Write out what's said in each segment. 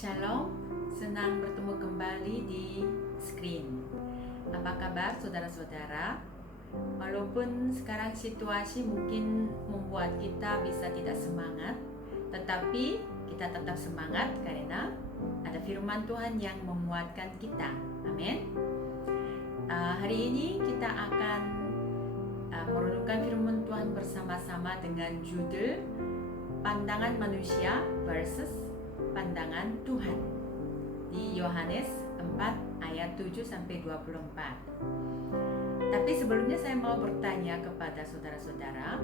Shalom, senang bertemu kembali di screen. Apa kabar saudara-saudara? Walaupun sekarang situasi mungkin membuat kita bisa tidak semangat, tetapi kita tetap semangat karena ada firman Tuhan yang menguatkan kita. Amin. Hari ini kita akan merenungkan firman Tuhan bersama-sama dengan judul Pandangan Manusia versus Pandangan Tuhan di Yohanes 4 ayat 7-24. Tapi sebelumnya saya mau bertanya kepada saudara-saudara,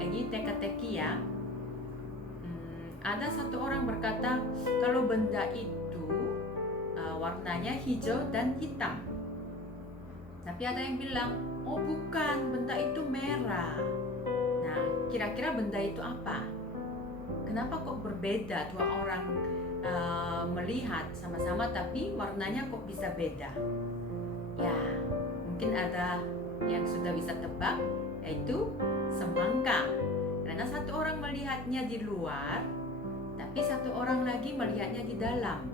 ini teka-teki ya. Ada satu orang berkata kalau benda itu warnanya hijau dan hitam. Tapi ada yang bilang, oh bukan, benda itu merah. Nah, kira-kira benda itu apa? Kenapa kok berbeda dua orang melihat sama-sama tapi warnanya kok bisa beda? Ya, mungkin ada yang sudah bisa tebak, yaitu semangka. Karena satu orang melihatnya di luar, tapi satu orang lagi melihatnya di dalam.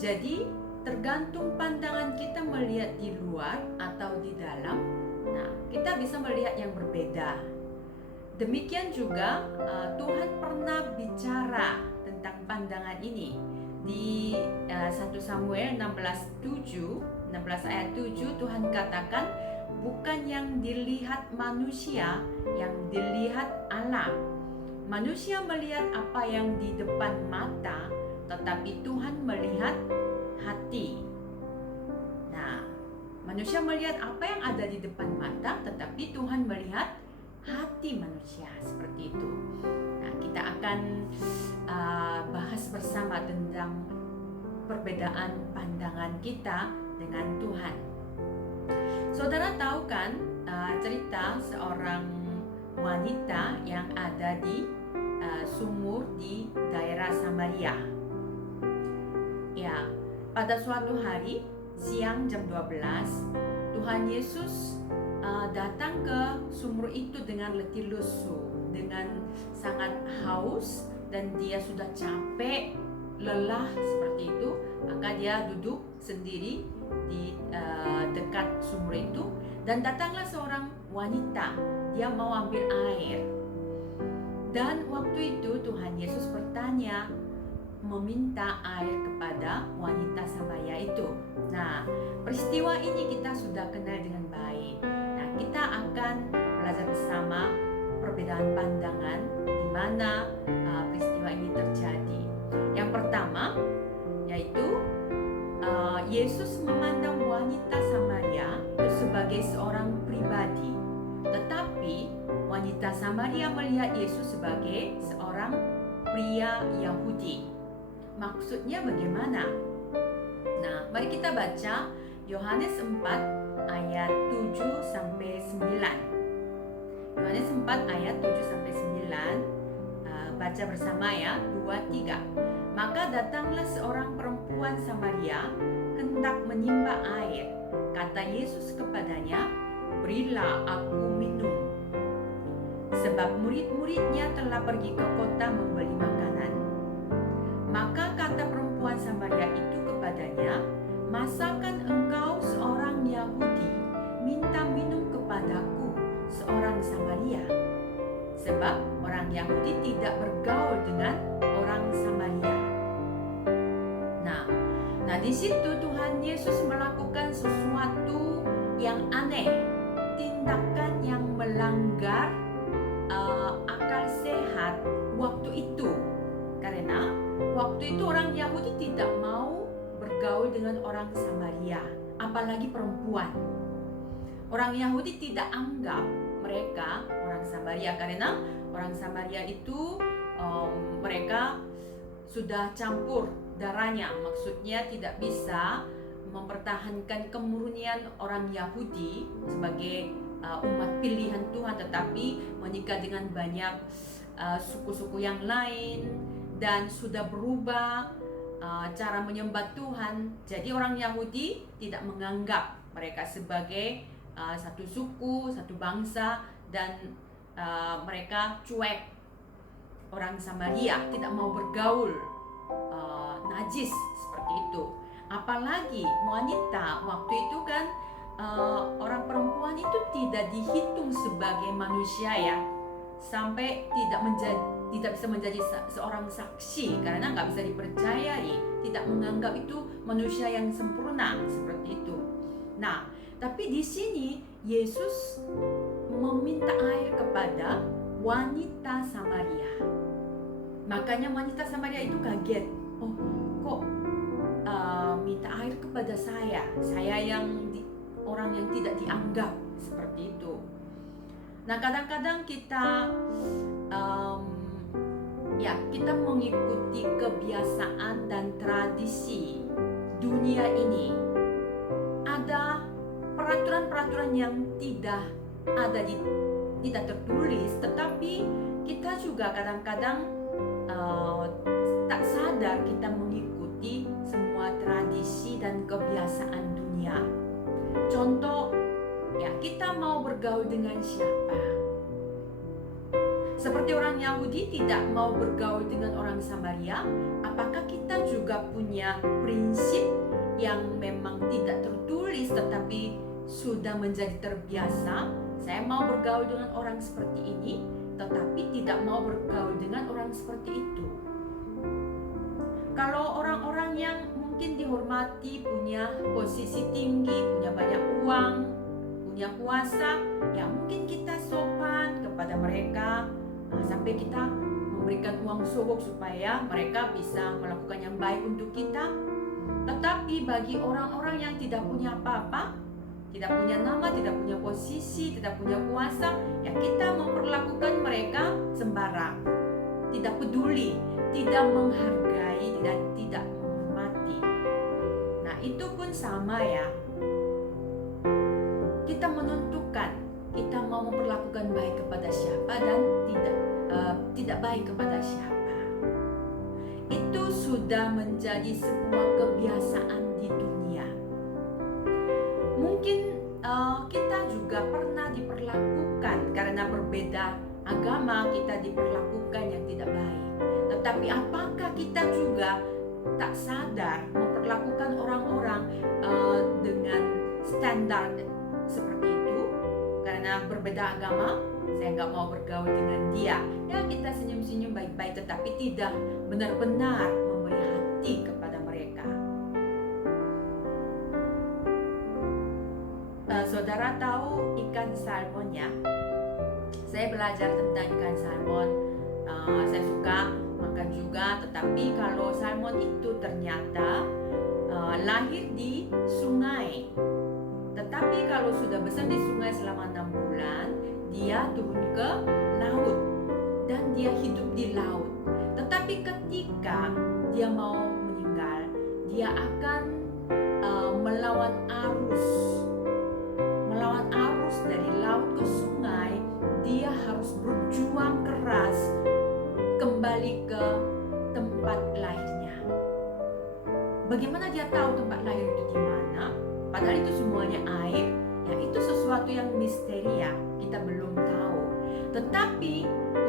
Jadi tergantung pandangan kita melihat di luar atau di dalam, nah kita bisa melihat yang berbeda. Demikian juga Tuhan pernah bicara tentang pandangan ini di 1 Samuel 16 ayat 7 Tuhan katakan, bukan yang dilihat manusia, yang dilihat Allah. Manusia melihat apa yang di depan mata, tetapi Tuhan melihat hati. Nah, manusia melihat apa yang ada di depan mata, tetapi Tuhan melihat hati manusia, seperti itu. Nah, kita akan bahas bersama tentang perbedaan pandangan kita dengan Tuhan. Saudara tahu kan cerita seorang wanita yang ada di sumur di daerah Samaria. Ya, pada suatu hari siang jam 12, Tuhan Yesus datang ke sumur itu dengan letih lesu, dengan sangat haus, dan dia sudah capek, lelah seperti itu. Maka dia duduk sendiri di dekat sumur itu, dan datanglah seorang wanita. Dia mau ambil air, dan waktu itu Tuhan Yesus bertanya, meminta air kepada wanita Samaria itu. Nah, peristiwa ini kita sudah kenal dengan baik. Nah, kita akan belajar bersama perbedaan pandangan di mana peristiwa ini terjadi. Yang pertama yaitu Yesus memandang wanita Samaria itu sebagai seorang pribadi, tetapi wanita Samaria melihat Yesus sebagai seorang pria Yahudi. Maksudnya bagaimana? Nah, mari kita baca Yohanes 4 ayat 7-9. Yohanes 4 ayat 7-9. Baca bersama ya, 2-3. Maka datanglah seorang perempuan Samaria hendak menimba air. Kata Yesus kepadanya, berilah aku minum. Sebab murid-muridnya telah pergi ke kota membeli makanan. Maka kata perempuan Samaria itu kepadanya, masakan engkau seorang Yahudi minta minum kepadaku, seorang Samaria? Sebab orang Yahudi tidak bergaul dengan orang Samaria. Nah di situ Tuhan Yesus melakukan sesuatu yang aneh, tindakan yang melanggar akal sehat waktu itu. Karena waktu itu orang Yahudi tidak mau bergaul dengan orang Samaria, apalagi perempuan. Orang Yahudi tidak anggap mereka orang Samaria karena orang Samaria itu mereka sudah campur darahnya, maksudnya tidak bisa mempertahankan kemurnian orang Yahudi sebagai umat pilihan Tuhan, tetapi menikah dengan banyak suku-suku yang lain dan sudah berubah cara menyembah Tuhan. Jadi orang Yahudi tidak menganggap mereka sebagai satu suku, satu bangsa, dan mereka cuek. Orang Samaria tidak mau bergaul najis seperti itu. Apalagi wanita waktu itu kan orang perempuan itu tidak dihitung sebagai manusia ya, sampai tidak bisa menjadi seorang saksi karena nggak bisa dipercayai, tidak menganggap itu manusia yang sempurna seperti itu. Nah, tapi di sini Yesus meminta air kepada wanita Samaria. Makanya wanita Samaria itu kaget. Oh, kok minta air kepada saya yang orang yang tidak dianggap seperti itu. Nah, kadang-kadang kita kita mengikuti kebiasaan dan tradisi dunia ini. Ada peraturan-peraturan yang tidak tertulis, tetapi kita juga kadang-kadang tak sadar kita mengikuti semua tradisi dan kebiasaan dunia. Contoh, kita mau bergaul dengan siapa? Seperti orang Yahudi tidak mau bergaul dengan orang Samaria, apakah kita juga punya prinsip yang memang tidak tertulis tetapi sudah menjadi terbiasa? Saya mau bergaul dengan orang seperti ini, tetapi tidak mau bergaul dengan orang seperti itu. Kalau orang-orang yang mungkin dihormati, punya posisi tinggi, punya banyak uang, punya kuasa, mungkin kita sopan kepada mereka, sampai kita memberikan uang sogok supaya mereka bisa melakukan yang baik untuk kita. Tetapi bagi orang-orang yang tidak punya apa-apa, tidak punya nama, tidak punya posisi, tidak punya kuasa, kita memperlakukan mereka sembarang, tidak peduli, tidak menghargai dan tidak menghormati. Nah, itu pun sama ya. Kita menentukan kita mau memperlakukan baik kepada siapa dan tidak baik kepada siapa. Itu sudah menjadi sebuah kebiasaan di dunia. Mungkin kita juga pernah diperlakukan karena berbeda agama, kita diperlakukan yang tidak baik. Tetapi apakah kita juga tak sadar memperlakukan orang-orang dengan standar seperti itu? Karena berbeda agama, saya nggak mau bergaul dengan dia. Kita senyum-senyum baik-baik, tetapi tidak benar-benar memberi hati kepada mereka. Saudara tahu ikan salmon ya? Saya belajar tentang ikan salmon. Saya suka makan juga, tetapi kalau salmon itu ternyata lahir di sungai. Tetapi kalau sudah besar di sungai selama 6 bulan, dia turun ke laut dan dia hidup di laut. Tetapi ketika dia mau meninggal, dia akan melawan arus dari laut ke sungai. Dia harus berjuang keras kembali ke tempat lahirnya. Bagaimana dia tahu tempat lahir itu di mana? Padahal itu semuanya air. Itu sesuatu yang misteri ya, kita belum tahu. Tetapi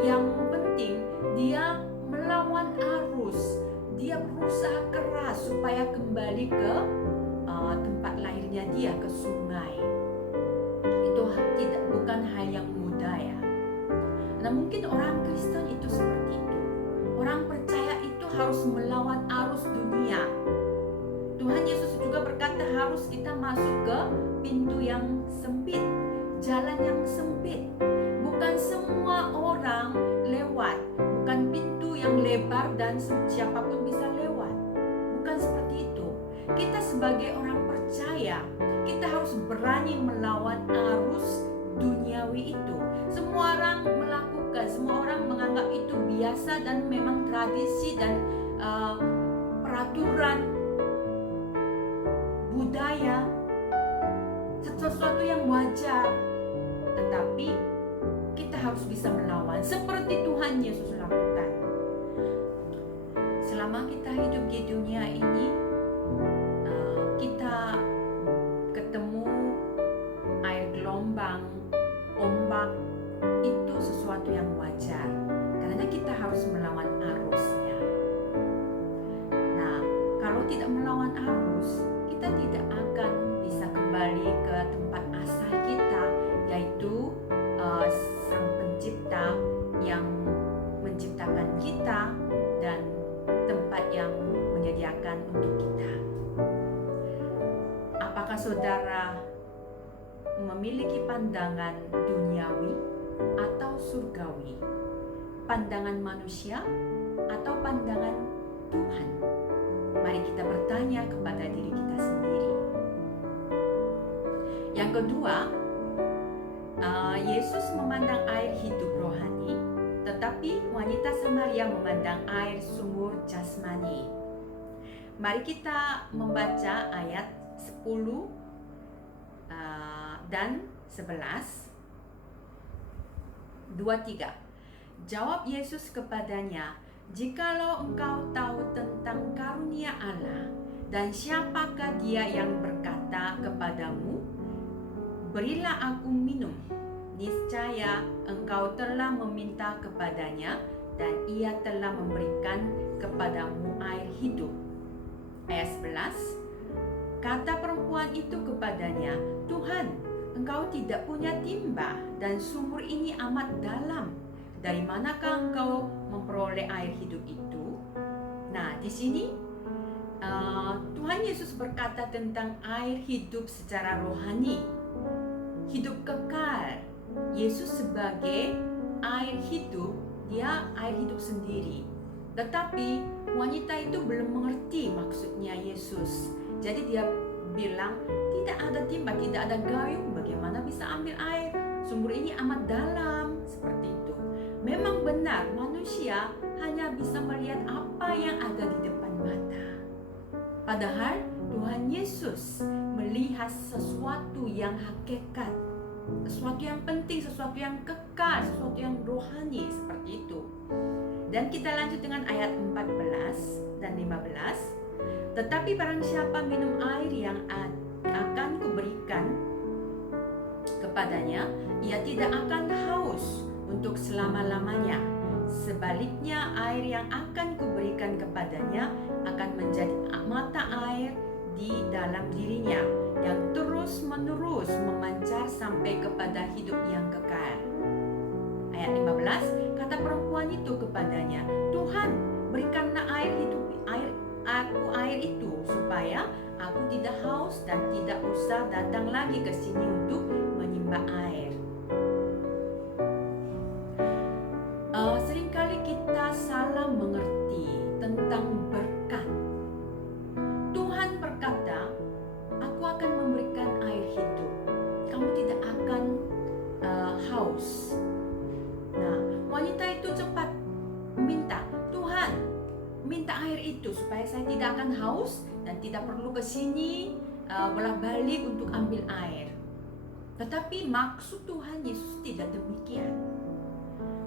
yang penting dia melawan arus. Dia berusaha keras supaya kembali ke tempat lahirnya dia, ke sungai. Itu bukan hal yang mudah ya. Nah, mungkin orang Kristen itu seperti itu. Orang percaya itu harus melawan arus dunia. Tuhan Yesus juga berkata harus kita masuk ke pintu yang sempit, jalan yang sempit. Bukan semua orang lewat, bukan pintu yang lebar dan siapapun bisa lewat. Bukan seperti itu. Kita sebagai orang percaya, kita harus berani melawan arus duniawi itu. Semua orang melakukan, semua orang menganggap itu biasa dan memang tradisi dan peraturan budaya, sesuatu yang wajar. Tetapi kita harus bisa melawan seperti Tuhan Yesus lakukan. Selama kita hidup di dunia ini, kita ketemu air gelombang, ombak, itu sesuatu yang wajar karena kita harus melawan arusnya. Nah, saudara memiliki pandangan duniawi atau surgawi, pandangan manusia atau pandangan Tuhan? Mari kita bertanya kepada diri kita sendiri. Yang kedua, Yesus memandang air hidup rohani, tetapi wanita Samaria memandang air sumur jasmani. Mari kita membaca ayat 10 dan 11. 2-3. Jawab Yesus kepadanya, "Jikalau engkau tahu tentang karunia Allah dan siapakah dia yang berkata kepadamu, 'Berilah aku minum,' niscaya engkau telah meminta kepadanya dan ia telah memberikan kepadamu air hidup." Ayat 11. Kata perempuan itu kepadanya, "Tuhan, engkau tidak punya timba dan sumur ini amat dalam. Dari manakah engkau memperoleh air hidup itu?" Nah, di sini Tuhan Yesus berkata tentang air hidup secara rohani, hidup kekal. Yesus sebagai air hidup, dia air hidup sendiri. Tetapi wanita itu belum mengerti maksudnya Yesus. Jadi dia bilang, tidak ada timba, tidak ada gayung, bagaimana bisa ambil air? Sumur ini amat dalam, seperti itu. Memang benar, manusia hanya bisa melihat apa yang ada di depan mata. Padahal Tuhan Yesus melihat sesuatu yang hakikat, sesuatu yang penting, sesuatu yang kekal, sesuatu yang rohani, seperti itu. Dan kita lanjut dengan ayat 14 dan 15. Tetapi barang siapa minum air yang akan kuberikan kepadanya, ia tidak akan haus untuk selama-lamanya. Sebaliknya, air yang akan kuberikan kepadanya akan menjadi mata air di dalam dirinya, yang terus-menerus memancar sampai kepada hidup yang kekal. Ayat 15, kata perempuan itu kepadanya, "Tuhan, berikanlah aku air itu, supaya aku tidak haus dan tidak usah datang lagi ke sini untuk menimba air." Seringkali kita salah mengerti tentang berkat. Tuhan berkata, "Aku akan memberikan air hidup. Kamu tidak akan haus." Nah, wanita itu cepat meminta, "Tuhan, minta air itu supaya saya tidak akan haus dan tidak perlu ke sini bolak-balik untuk ambil air." Tetapi maksud Tuhan Yesus tidak demikian.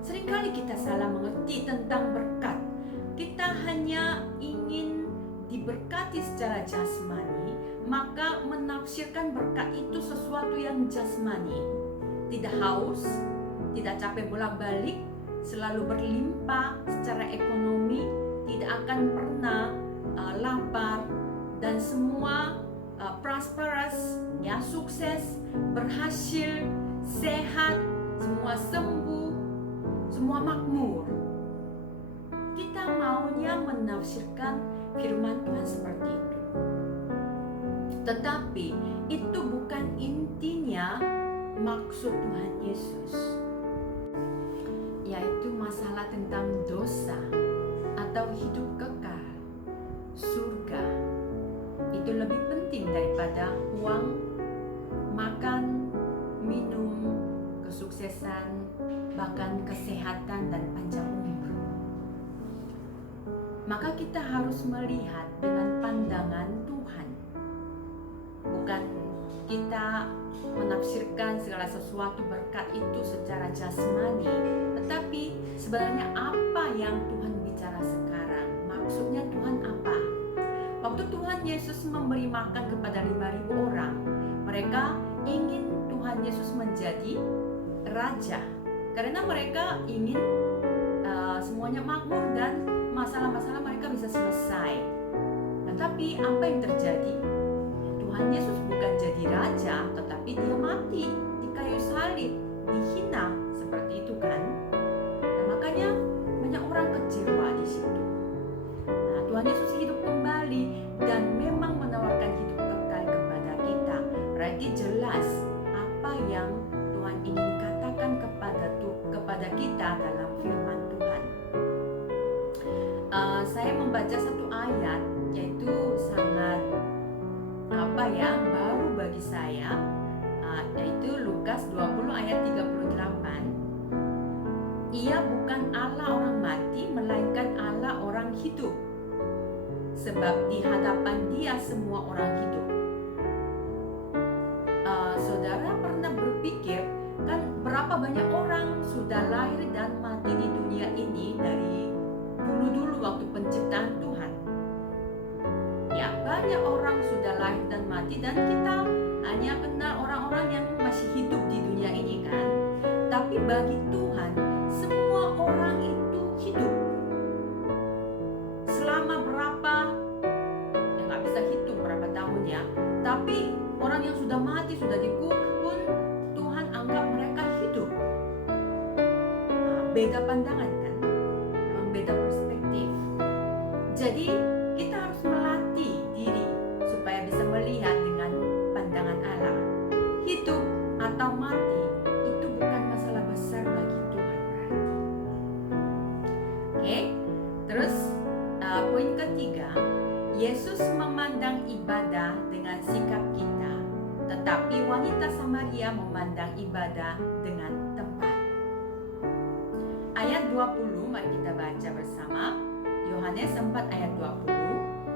Seringkali kita salah mengerti tentang berkat. Kita hanya ingin diberkati secara jasmani, maka menafsirkan berkat itu sesuatu yang jasmani. Tidak haus, tidak capek bolak-balik, selalu berlimpah secara ekonomi, tidak akan pernah lapar, dan semua prosperous, ya, sukses, berhasil, sehat, semua sembuh, semua makmur. Kita maunya menafsirkan firman Tuhan seperti itu. Tetapi itu bukan intinya maksud Tuhan Yesus, yaitu masalah tentang dosa atau hidup kekal. Surga itu lebih penting daripada uang, makan, minum, kesuksesan, bahkan kesehatan dan panjang umur. Maka kita harus melihat dengan pandangan Tuhan, bukan kita menafsirkan segala sesuatu berkat itu secara jasmani, tetapi sebenarnya apa yang Tuhan bicara sekarang, maksudnya Tuhan apa? Waktu Tuhan Yesus memberi makan kepada 5.000 orang, mereka ingin Tuhan Yesus menjadi raja, karena mereka ingin semuanya makmur dan masalah-masalah mereka bisa selesai. Tetapi apa yang terjadi? Tuhan Yesus bukan jadi raja, tetapi dia mati di kayu salib, dihina, seperti itu kan? Nah, makanya banyak orang kecewa di situ. Nah, Tuhan Yesus hidup kembali dan memang menawarkan hidup kekal kepada kita. membaca satu ayat, yaitu sangat baru bagi saya, yaitu Lukas 20 ayat 38. Ia bukan Allah orang mati, melainkan Allah orang hidup, sebab di hadapan Dia semua orang hidup. Saudara pernah berpikir kan berapa banyak orang sudah lahir dan mati di dunia ini dari dulu-dulu waktu penciptaan Tuhan? Ya, banyak orang sudah lahir dan mati, dan kita hanya kenal orang-orang yang masih hidup di dunia ini kan. Tapi bagi Tuhan, semua orang itu hidup. Selama berapa, ya nggak bisa hitung berapa tahunnya, tapi orang yang sudah mati, sudah dikubur pun Tuhan anggap mereka hidup. Beda pandangan kan, memang beda perspektif. Jadi kita harus melatih diri supaya bisa melihat dengan pandangan Allah. Hidup atau mati itu bukan masalah besar bagi Tuhan. Oke, terus poin ketiga, Yesus memandang ibadah dengan sikap kita, tetapi wanita Samaria memandang ibadah dengan tempat. Ayat 20, mari kita baca bersama. Yohanes 4 ayat 20,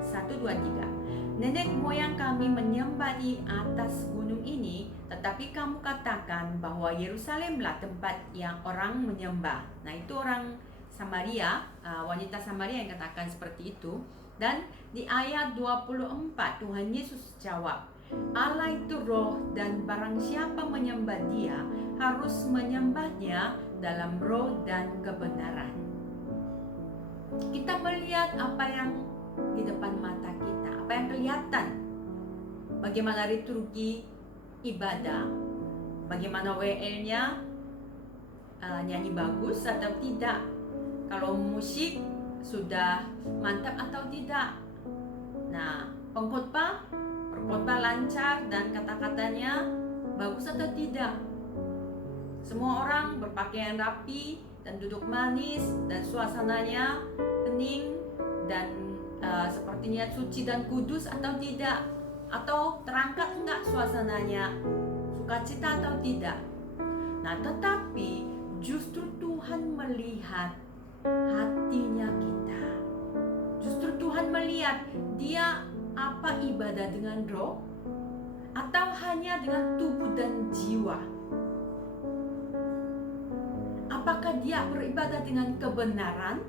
1, 2, 3. Nenek moyang kami menyembah di atas gunung ini, tetapi kamu katakan bahwa Yerusalemlah tempat yang orang menyembah. Nah, itu orang Samaria, wanita Samaria yang katakan seperti itu. Dan di ayat 24 Tuhan Yesus jawab, Allah itu roh, dan barang siapa menyembah Dia harus menyembahnya dalam roh dan kebenaran. Kita melihat apa yang di depan mata kita, apa yang kelihatan, bagaimana liturgi ibadah, bagaimana WL-nya nyanyi bagus atau tidak, kalau musik sudah mantap atau tidak. Nah, pengkhotbah berkhotbah lancar dan kata-katanya bagus atau tidak. Semua orang berpakaian rapi dan duduk manis, dan suasananya hening dan sepertinya suci dan kudus atau tidak, atau terangkat enggak suasananya, sukacita atau tidak. Nah, tetapi justru Tuhan melihat hatinya kita. Justru Tuhan melihat Dia apa ibadah dengan roh atau hanya dengan tubuh dan jiwa. Apakah dia beribadah dengan kebenaran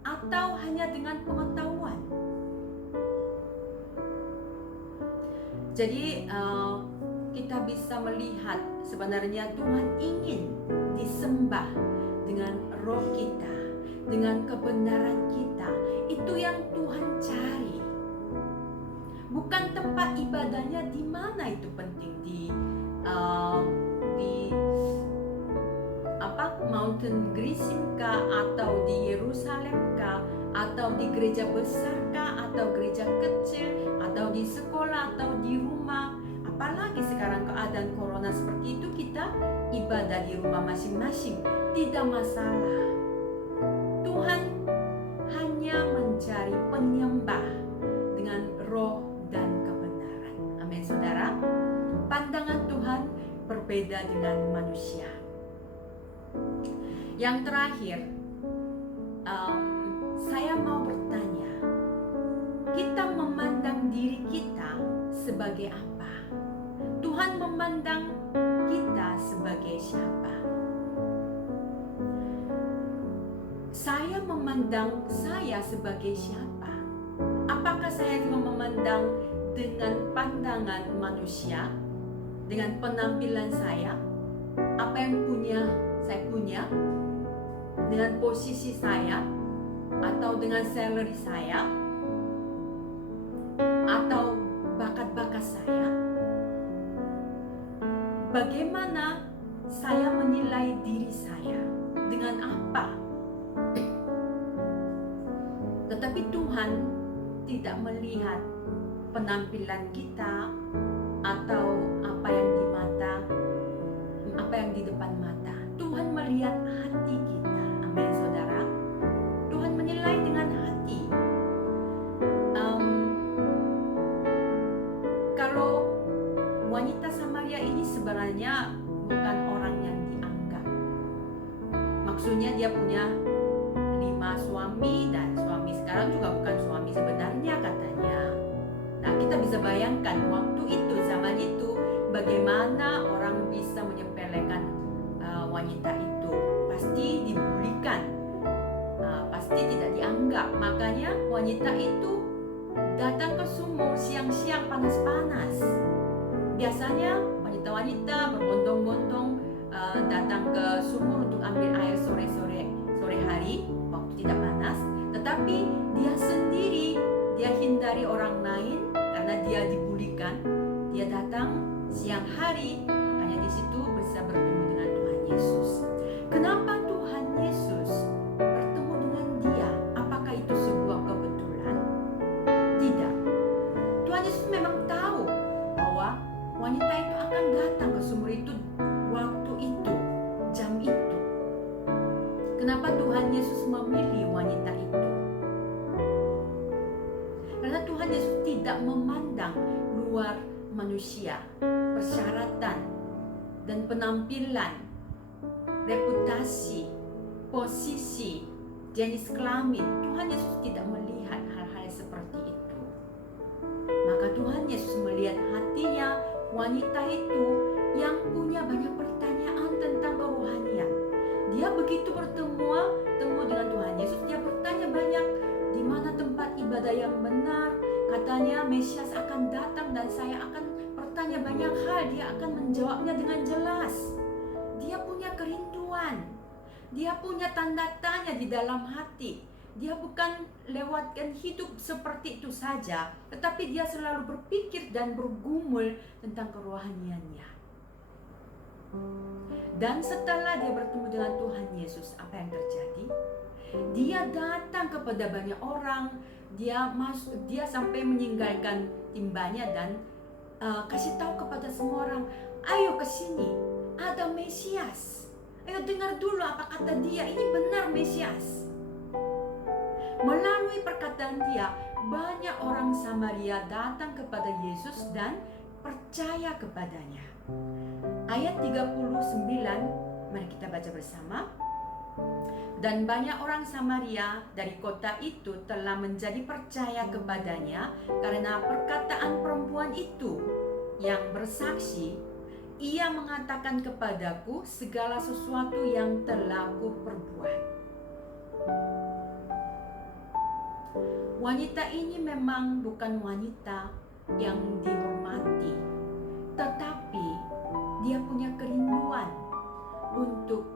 atau hanya dengan pengetahuan? Jadi kita bisa melihat sebenarnya Tuhan ingin disembah dengan roh kita, dengan kebenaran kita. Itu yang Tuhan cari. Bukan tempat ibadahnya di mana itu penting, di Mountain Grising kah, atau di Yerusalem kah, atau di gereja besar kah, atau gereja kecil, atau di sekolah, atau di rumah. Apalagi sekarang keadaan corona seperti itu, kita ibadah di rumah masing-masing, tidak masalah. Tuhan hanya mencari penyembah dengan roh dan kebenaran. Amin, saudara. Pandangan Tuhan berbeda dengan manusia. Yang terakhir, saya mau bertanya, kita memandang diri kita sebagai apa? Tuhan memandang kita sebagai siapa? Saya memandang saya sebagai siapa? Apakah saya juga memandang dengan pandangan manusia, dengan penampilan saya, apa yang saya punya, dengan posisi saya, atau dengan salary saya, atau bakat-bakat saya? Bagaimana saya menilai diri saya? Dengan apa? Tetapi Tuhan tidak melihat penampilan kita atau apa yang di mata, apa yang di depan mata. Tuhan melihat hati kita. Amin, saudara. Tuhan menilai dengan hati. dia punya 5 suami dan suami sekarang juga bukan suami sebenarnya katanya. Nah, kita bisa bayangkan waktu itu, zaman itu, bagaimana orang bisa menyepelekan wanita itu. Pasti dibulikan, pasti tidak dianggap. Makanya wanita itu datang ke sumur siang-siang panas-panas. Biasanya wanita-wanita berbondong-bondong datang ke sumur untuk ambil air sore hari waktu tidak panas. Tetapi dia sendiri, dia hindari orang lain karena dia dibulikan. Dia datang siang hari, makanya di situ bisa bertemu dengan Tuhan Yesus. Kenapa Tuhan Yesus bertemu dengan dia? Apakah itu sebuah kebetulan? Tidak. Tuhan Yesus memang tahu bahwa wanita itu akan datang ke sumur itu waktu itu, jam itu. Kenapa Tuhan Yesus memilih wanita itu? Karena Tuhan Yesus tidak memandang luar manusia, persyaratan dan penampilan, reputasi, posisi, jenis kelamin. Tuhan Yesus tidak melihat hal-hal seperti itu. Maka Tuhan Yesus melihat hatinya wanita itu yang punya banyak pertanyaan tentang kerohanian. Dia begitu bertemu dengan Tuhan Yesus, dia bertanya banyak, di mana tempat ibadah yang benar. Katanya Mesias akan datang dan saya akan bertanya banyak hal, dia akan menjawabnya dengan jelas. Dia punya kerinduan, dia punya tanda tanya di dalam hati. Dia bukan lewatkan hidup seperti itu saja, tetapi dia selalu berpikir dan bergumul tentang kerohaniannya. Dan setelah dia bertemu dengan Tuhan Yesus, apa yang terjadi? Dia datang kepada banyak orang, dia sampai meninggalkan timbanya dan kasih tahu kepada semua orang, ayo ke sini, ada Mesias. Ayo dengar dulu apa kata dia, ini benar Mesias. Melalui perkataan dia, banyak orang Samaria datang kepada Yesus dan percaya kepadanya. Ayat 39, mari kita baca bersama. Dan banyak orang Samaria dari kota itu telah menjadi percaya kepadanya karena perkataan perempuan itu yang bersaksi, ia mengatakan kepadaku segala sesuatu yang telah kuperbuat. Wanita ini memang bukan wanita yang dihormati, tetapi dia punya kerinduan untuk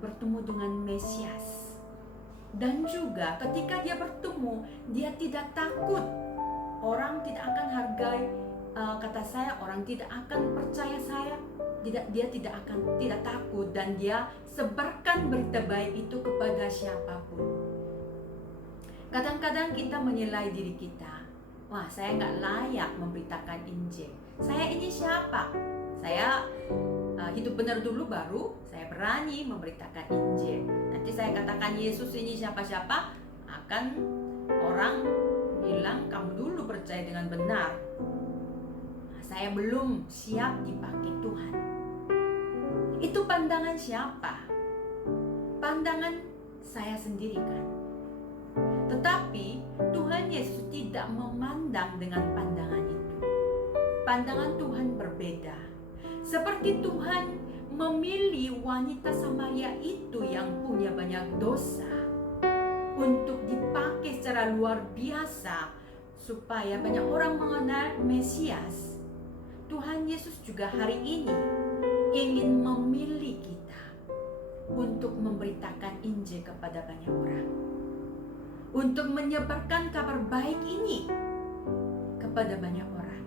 bertemu dengan Mesias. Dan juga ketika dia bertemu, dia tidak takut. Orang tidak akan hargai, kata saya, orang tidak akan percaya saya. Dia tidak takut, dan dia sebarkan berita baik itu kepada siapapun. Kadang-kadang kita menilai diri kita, wah saya nggak layak memberitakan Injil. Saya ini siapa? Saya hidup benar dulu baru saya berani memberitakan Injil. Nanti saya katakan Yesus ini siapa-siapa, akan orang bilang kamu dulu percaya dengan benar. Saya belum siap dipakai Tuhan. Itu pandangan siapa? Pandangan saya sendiri kan. Tetapi Tuhan Yesus tidak memandang dengan pandangan itu. Pandangan Tuhan berbeda. Seperti Tuhan memilih wanita Samaria itu yang punya banyak dosa untuk dipakai secara luar biasa supaya banyak orang mengenal Mesias. Tuhan Yesus juga hari ini ingin memilih kita untuk memberitakan Injil kepada banyak orang, untuk menyebarkan kabar baik ini kepada banyak orang.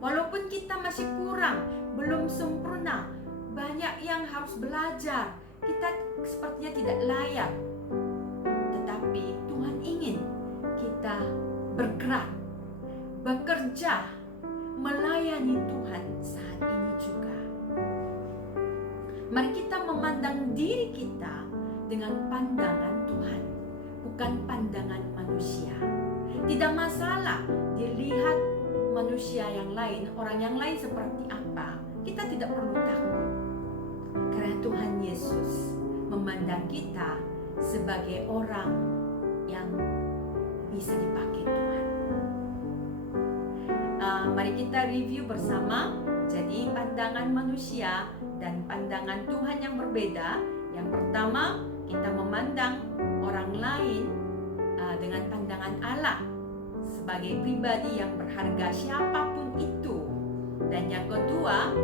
Walaupun kita masih kurang, belum sempurna, banyak yang harus belajar, kita sepertinya tidak layak. Tetapi Tuhan ingin kita bergerak, bekerja, melayani Tuhan saat ini juga. Mari kita memandang diri kita dengan pandangan Tuhan, bukan pandangan manusia. Tidak masalah dilihat manusia yang lain, orang yang lain seperti apa. Kita tidak perlu takut. Karena Tuhan Yesus memandang kita sebagai orang yang bisa dipakai Tuhan. Mari kita review bersama. Jadi pandangan manusia dan pandangan Tuhan yang berbeda. Yang pertama, kita memandang orang lain dengan pandangan Allah sebagai pribadi yang berharga siapapun itu. Dan yang kedua,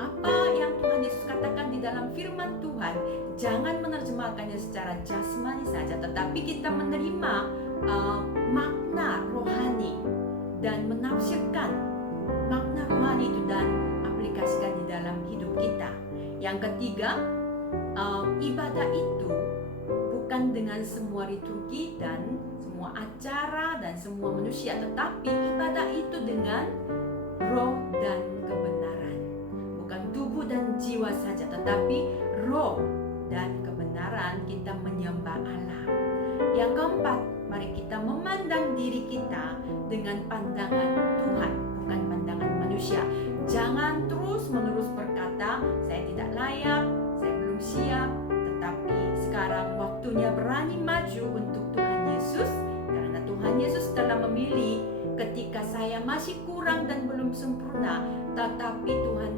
apa yang Tuhan Yesus katakan di dalam firman Tuhan, jangan menerjemahkannya secara jasmani saja, tetapi kita menerima makna rohani dan menafsirkan makna rohani itu dan aplikasikan di dalam hidup kita. Yang ketiga, ibadah itu bukan dengan semua liturgi dan semua acara dan semua manusia, tetapi ibadah itu dengan roh dan kebenaran. Bukan tubuh dan jiwa saja, tetapi roh dan kebenaran kita menyembah Allah. Yang keempat, mari kita memandang diri kita dengan pandangan Tuhan, bukan pandangan manusia. Jangan terus-menerus berkata, saya tidak layak, saya belum siap, tetapi sekarang waktunya berani maju untuk Tuhan Yesus, karena Tuhan Yesus telah memilih ketika saya masih kurang dan belum sempurna, tetapi Tuhan